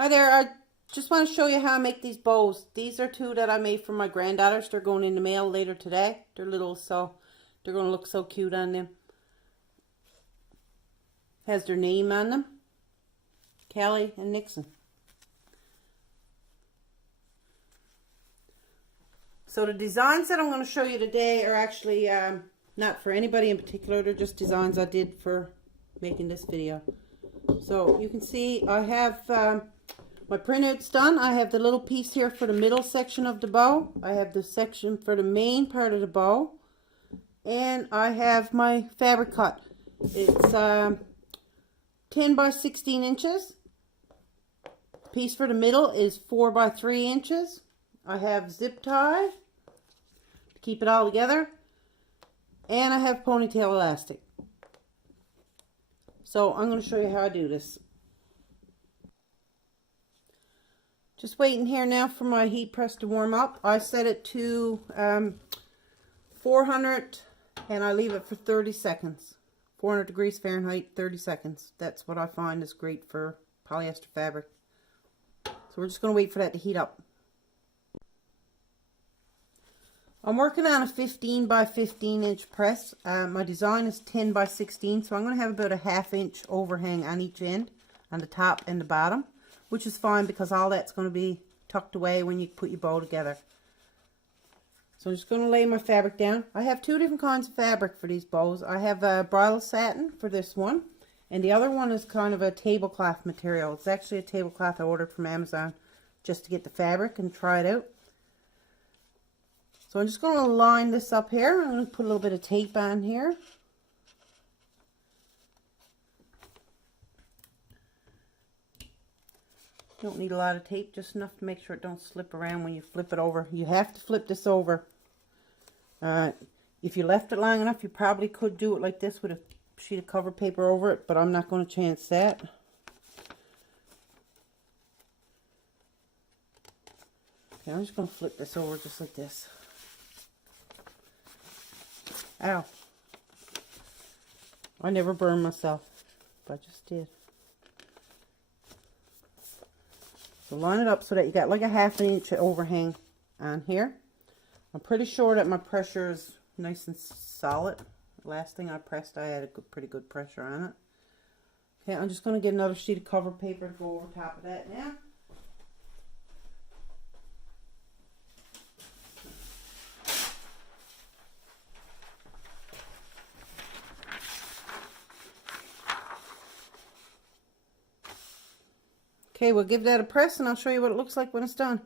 Hi there, I just want to show you how I make these bows. These are two that I made for my granddaughters. They're going in the mail later today. They're little, so they're going to look so cute on them. Has their name on them. Callie and Nixon. So the designs that I'm going to show you today are actually not for anybody in particular. They're just designs I did for making this video. So you can see I have my printouts done. I have the little piece here for the middle section of the bow. I have the section for the main part of the bow. And I have my fabric cut. It's 10 by 16 inches. Piece for the middle is 4 by 3 inches. I have zip tie to keep it all together. And I have ponytail elastic. So I'm going to show you how I do this. Just waiting here now for my heat press to warm up. I set it to 400 and I leave it for 30 seconds. 400 degrees Fahrenheit, 30 seconds. That's what I find is great for polyester fabric. So we're just going to wait for that to heat up. I'm working on a 15 by 15 inch press. My design is 10 by 16, so I'm going to have about a ½ inch overhang on each end, on the top and the bottom, which is fine because all that's going to be tucked away when you put your bow together. So I'm just going to lay my fabric down. I have two different kinds of fabric for these bows. I have a bridal satin for this one, and the other one is kind of a tablecloth material. It's actually a tablecloth I ordered from Amazon just to get the fabric and try it out. So I'm just going to line this up here. I'm going to put a little bit of tape on here. Don't need a lot of tape, just enough to make sure it don't slip around when you flip it over. You have to flip this over. If you left it long enough, you probably could do it like this with a sheet of cover paper over it, but I'm not going to chance that. Okay, I'm just going to flip this over just like this. Ow. I never burned myself, but I just did. So line it up so that you got like a ½ inch overhang on here. I'm pretty sure that my pressure is nice and solid. Last thing I pressed, I had a pretty good pressure on it. Okay, I'm just going to get another sheet of cover paper to go over top of that now. Okay, we'll give that a press and I'll show you what it looks like when it's done.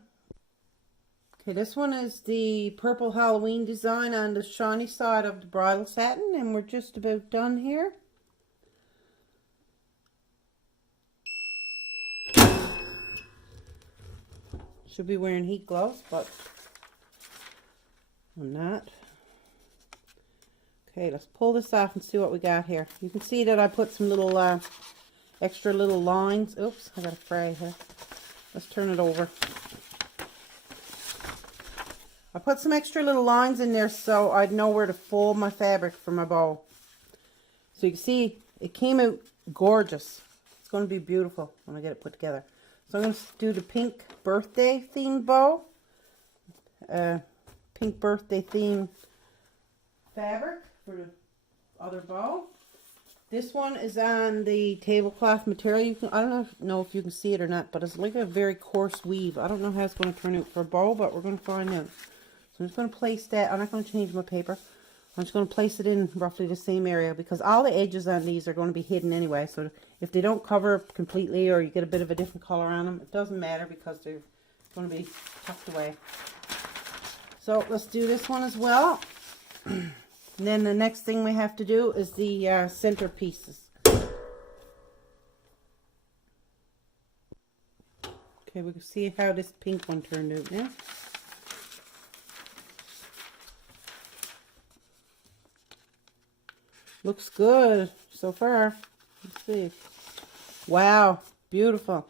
Okay, this one is the purple Halloween design on the shiny side of the bridal satin, and we're just about done here. Should be wearing heat gloves, but I'm not. Okay, let's pull this off and see what we got here. You can see that I put some little extra little lines. Oops, I got a fray here. Let's turn it over. I put some extra little lines in there so I'd know where to fold my fabric for my bow. So you can see it came out gorgeous. It's going to be beautiful when I get it put together. So I'm going to do the pink birthday themed bow. Pink birthday themed fabric for the other bow. This one is on the tablecloth material. You can, I don't know if you can see it or not, but it's like a very coarse weave. I don't know how it's going to turn out for a bow, but we're going to find out. So I'm just going to place that. I'm not going to change my paper. I'm just going to place it in roughly the same area because all the edges on these are going to be hidden anyway. So if they don't cover completely or you get a bit of a different color on them, it doesn't matter because they're going to be tucked away. So let's do this one as well. And then the next thing we have to do is the center pieces. Okay, we can see how this pink one turned out now. Looks good so far. Let's see. Wow, beautiful.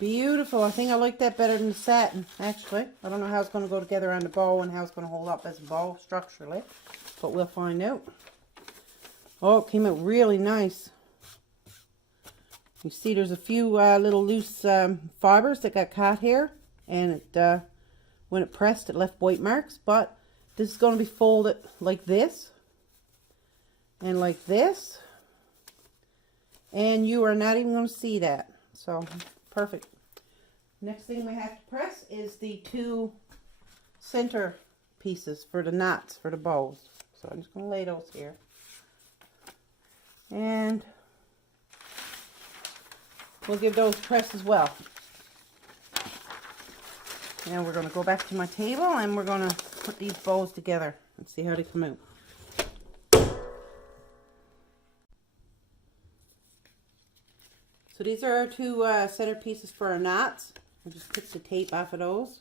Beautiful. I think I like that better than the satin, actually. I don't know how it's going to go together on the bow and how it's going to hold up as a bow structurally, but we'll find out. Oh, it came out really nice. You see there's a few little loose fibers that got caught here, and it when it pressed it left white marks, but this is going to be folded like this and like this, and you are not even going to see that. So perfect. Next thing we have to press is the two center pieces for the knots for the bows. So I'm just going to lay those here, and we'll give those press as well. Now we're going to go back to my table and we're going to put these bows together and see how they come out. So these are our two center pieces for our knots. I'll just pick the tape off of those.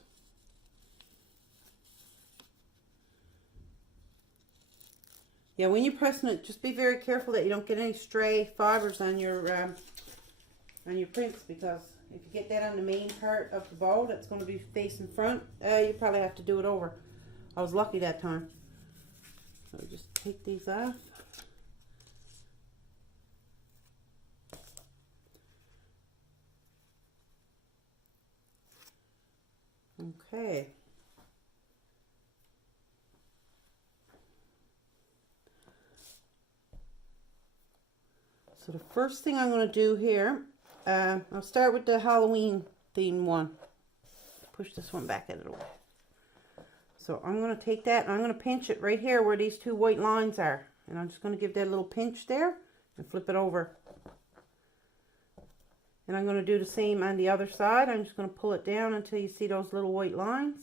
Yeah, when you're pressing it, just be very careful that you don't get any stray fibers on your prints, because if you get that on the main part of the bow that's going to be facing front, you probably have to do it over. I was lucky that time. So just take these off. Okay. So the first thing I'm going to do here, I'll start with the Halloween theme one. Push this one back out of the way. So I'm going to take that and I'm going to pinch it right here where these two white lines are. And I'm just going to give that a little pinch there and flip it over. And I'm going to do the same on the other side. I'm just going to pull it down until you see those little white lines.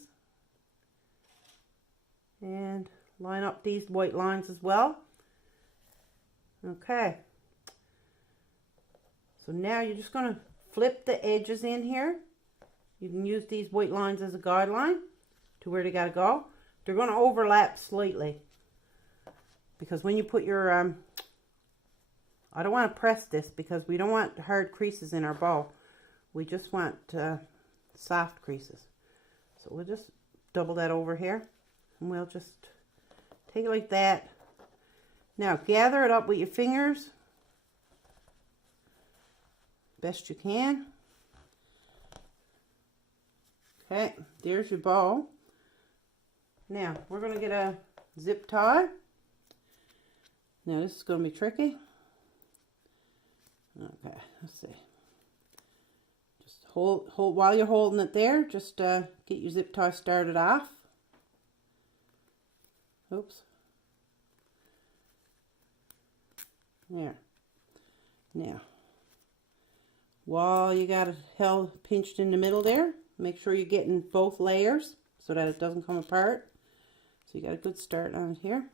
And line up these white lines as well. Okay. So now you're just going to flip the edges in here. You can use these white lines as a guideline to where they got to go. They're going to overlap slightly, because when you put your I don't want to press this because we don't want hard creases in our bow. We just want soft creases. So we'll just double that over here, and we'll just take it like that. Now gather it up with your fingers best you can. Okay, there's your bow. Now we're going to get a zip tie. Now this is going to be tricky. Okay, let's see. Just hold while you're holding it there. Just get your zip tie started off. Oops. There. Now, while you got it held pinched in the middle there, make sure you're getting both layers so that it doesn't come apart. So you got a good start on it here.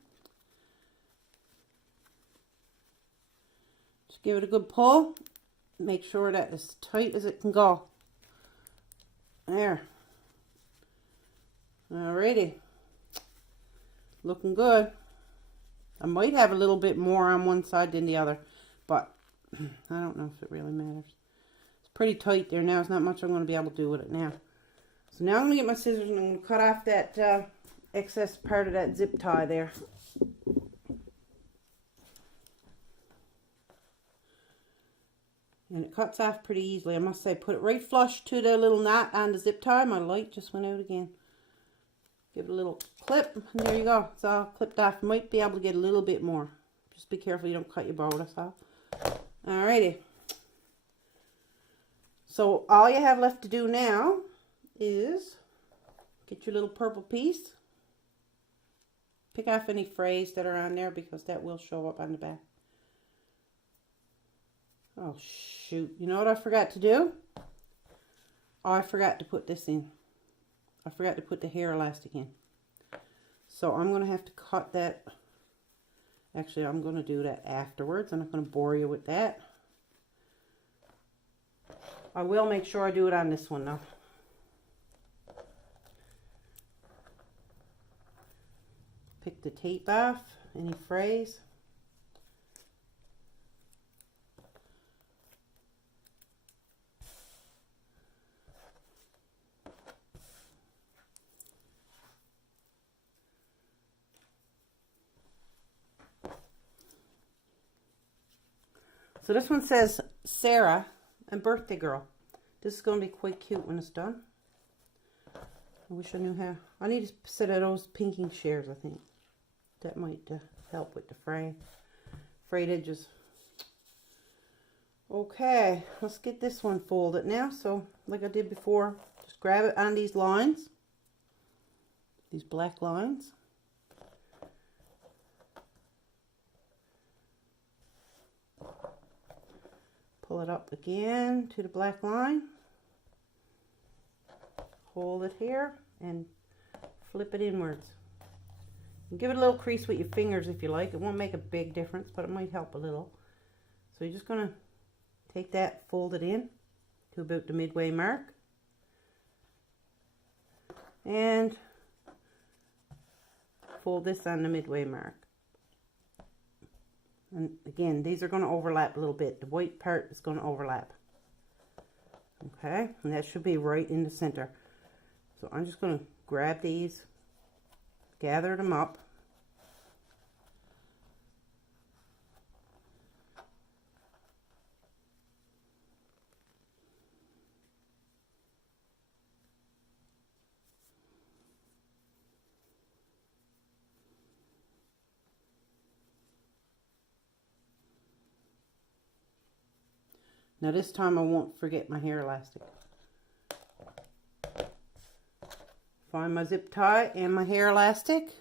Just give it a good pull. Make sure that it's tight as it can go. There. Alrighty. Looking good. I might have a little bit more on one side than the other, but I don't know if it really matters. It's pretty tight there now. There's not much I'm going to be able to do with it now. So now I'm going to get my scissors and I'm going to cut off that excess part of that zip tie there. And it cuts off pretty easily, I must say. Put it right flush to the little knot on the zip tie. My light just went out again. Give it a little clip, and there you go. It's all clipped off. You might be able to get a little bit more. Just be careful you don't cut your bow, that's all. Alrighty. So all you have left to do now is get your little purple piece. Pick off any frays that are on there because that will show up on the back. Oh shoot, you know what I forgot to do? Oh, I forgot to put this in. I forgot to put the hair elastic in. So I'm going to have to cut that. Actually, I'm going to do that afterwards. I'm not going to bore you with that. I will make sure I do it on this one though. Pick the tape off, any frays. So this one says Sarah and Birthday Girl. This is going to be quite cute when it's done. I wish I knew how. I need a set of those pinking shears, I think. That might help with the frayed edges. Okay, let's get this one folded now. So, like I did before, just grab it on these lines. These black lines. Pull it up again to the black line. Hold it here and flip it inwards. And give it a little crease with your fingers if you like. It won't make a big difference, but it might help a little. So you're just going to take that, fold it in to about the midway mark. And fold this on the midway mark. And again, these are going to overlap a little bit. The white part is going to overlap. Okay, and that should be right in the center. So I'm just going to grab these, gather them up. Now this time I won't forget my hair elastic. Find my zip tie and my hair elastic.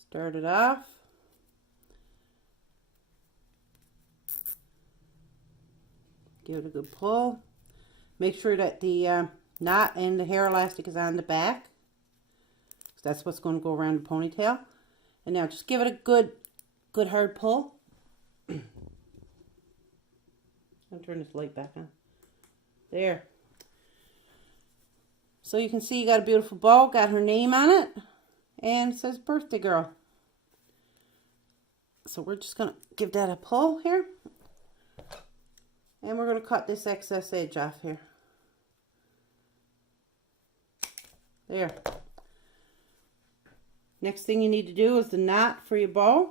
Start it off. Give it a good pull. Make sure that the knot and the hair elastic is on the back. That's what's going to go around the ponytail. And now just give it a good hard pull. I'll turn this light back on. There. So you can see you got a beautiful bow, got her name on it, and it says Birthday Girl. So we're just going to give that a pull here. And we're going to cut this excess edge off here. There. Next thing you need to do is the knot for your bow.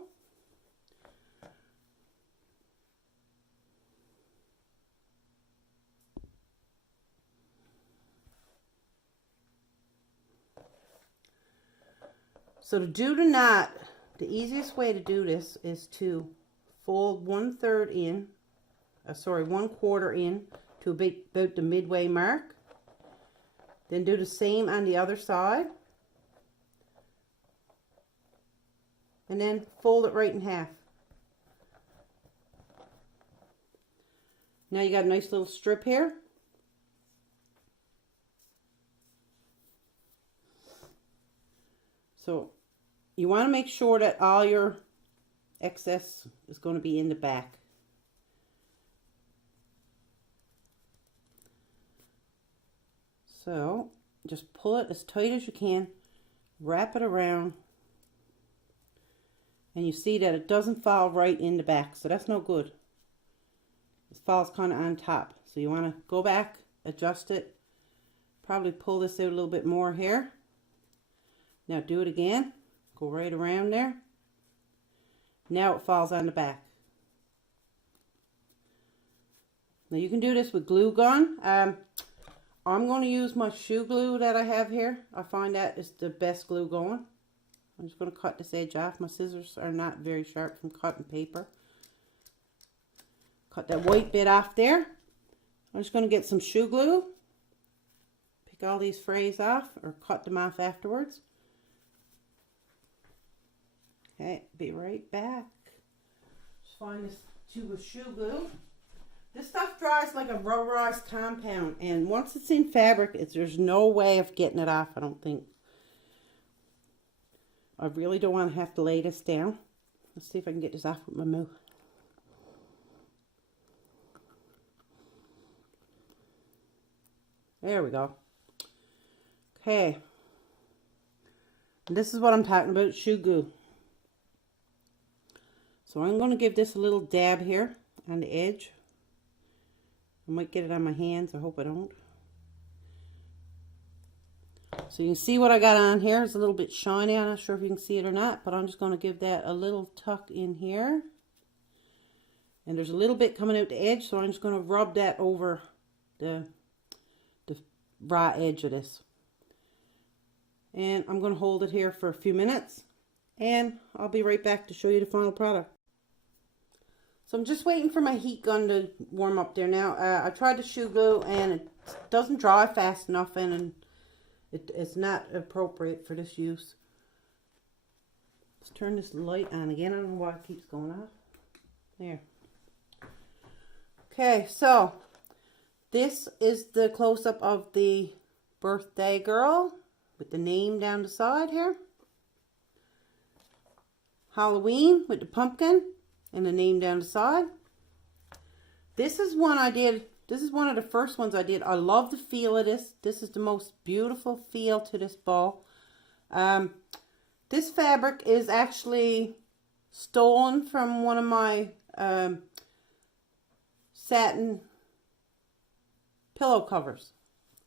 So to do the knot, the easiest way to do this is to fold 1/3 in, 1/4 in to about the midway mark. Then do the same on the other side. And then fold it right in half. Now you got a nice little strip here. So you want to make sure that all your excess is going to be in the back. So just pull it as tight as you can, wrap it around, and you see that it doesn't fall right in the back, so that's no good. It falls kind of on top, so you want to go back, adjust it, probably pull this out a little bit more here. Now do it again, go right around there. Now it falls on the back. Now you can do this with glue gun. I'm going to use my shoe glue that I have here. I find that is the best glue going. I'm just going to cut this edge off. My scissors are not very sharp from cutting paper. Cut that white bit off there. I'm just going to get some shoe glue. Pick all these frays off or cut them off afterwards. Okay, be right back. Just find this tube of shoe glue. This stuff dries like a rubberized compound, and once it's in fabric, there's no way of getting it off, I don't think. I really don't want to have to lay this down. Let's see if I can get this off with my mouth. There we go. Okay. And this is what I'm talking about, shoe glue. So I'm going to give this a little dab here on the edge. I might get it on my hands. I hope I don't. So you can see what I got on here. It's a little bit shiny. I'm not sure if you can see it or not, but I'm just going to give that a little tuck in here. And there's a little bit coming out the edge, so I'm just going to rub that over the raw edge of this. And I'm going to hold it here for a few minutes, and I'll be right back to show you the final product. So I'm just waiting for my heat gun to warm up there now. I tried the shoe glue and it doesn't dry fast enough, and it's not appropriate for this use. Let's turn this light on again. I don't know why it keeps going off. There. Okay, so this is the close-up of the birthday girl with the name down the side here. Halloween with the pumpkin and the name down the side. This is one I did. This is one of the first ones I did. I love the feel of this. This is the most beautiful feel to this ball. This fabric is actually stolen from one of my satin pillow covers.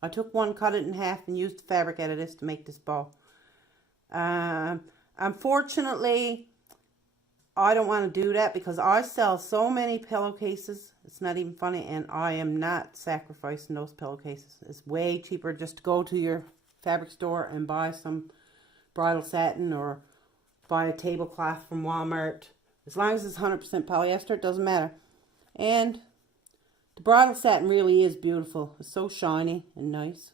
I took one, cut it in half, and used the fabric out of this to make this ball. Unfortunately, I don't want to do that because I sell so many pillowcases. It's not even funny, and I am not sacrificing those pillowcases. It's way cheaper just to go to your fabric store and buy some bridal satin or buy a tablecloth from Walmart. As long as it's 100% polyester, it doesn't matter. And the bridal satin really is beautiful. It's so shiny and nice.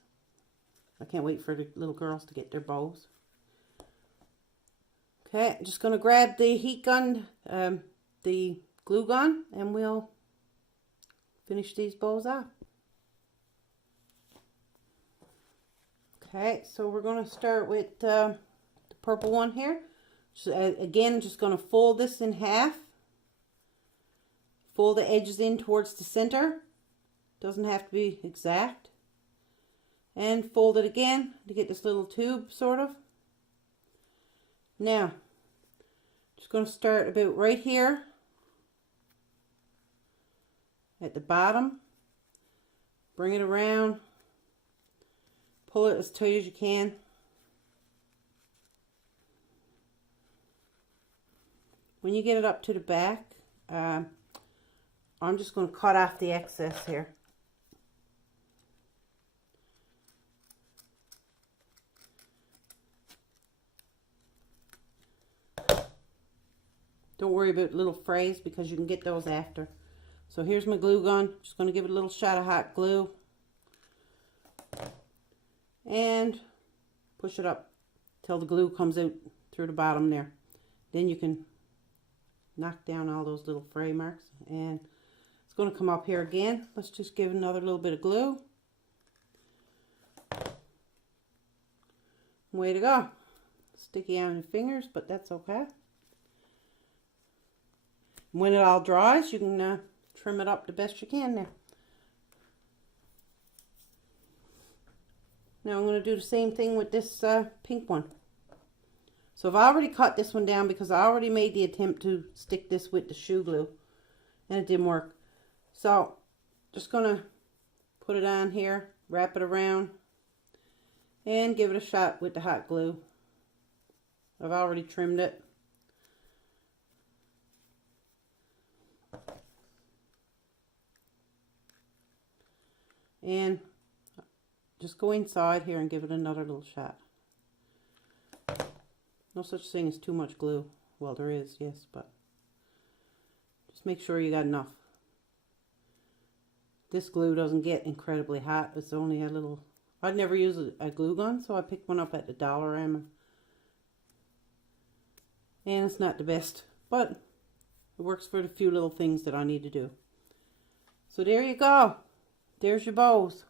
I can't wait for the little girls to get their bows. Okay, I'm just going to grab the heat gun, the glue gun, and we'll finish these bows off. Okay, so we're going to start with the purple one here. Again, just going to fold this in half. Fold the edges in towards the center. Doesn't have to be exact. And fold it again to get this little tube, sort of. Now, just going to start about right here at the bottom. Bring it around. Pull it as tight as you can. When you get it up to the back, I'm just going to cut off the excess here. Don't worry about little frays because you can get those after. So here's my glue gun. Just going to give it a little shot of hot glue. And push it up till the glue comes out through the bottom there. Then you can knock down all those little fray marks. And it's going to come up here again. Let's just give another little bit of glue. Way to go. Sticky on your fingers, but that's okay. When it all dries, you can trim it up the best you can now. Now I'm going to do the same thing with this pink one. So I've already cut this one down because I already made the attempt to stick this with the shoe glue and it didn't work. So just going to put it on here, wrap it around, and give it a shot with the hot glue. I've already trimmed it. And just go inside here and give it another little shot. No such thing as too much glue. Well, there is, yes, but just make sure you got enough. This glue doesn't get incredibly hot. It's only a little... I'd never use a glue gun, so I picked one up at the Dollarama. And it's not the best, but it works for the few little things that I need to do. So there you go. There's your bows.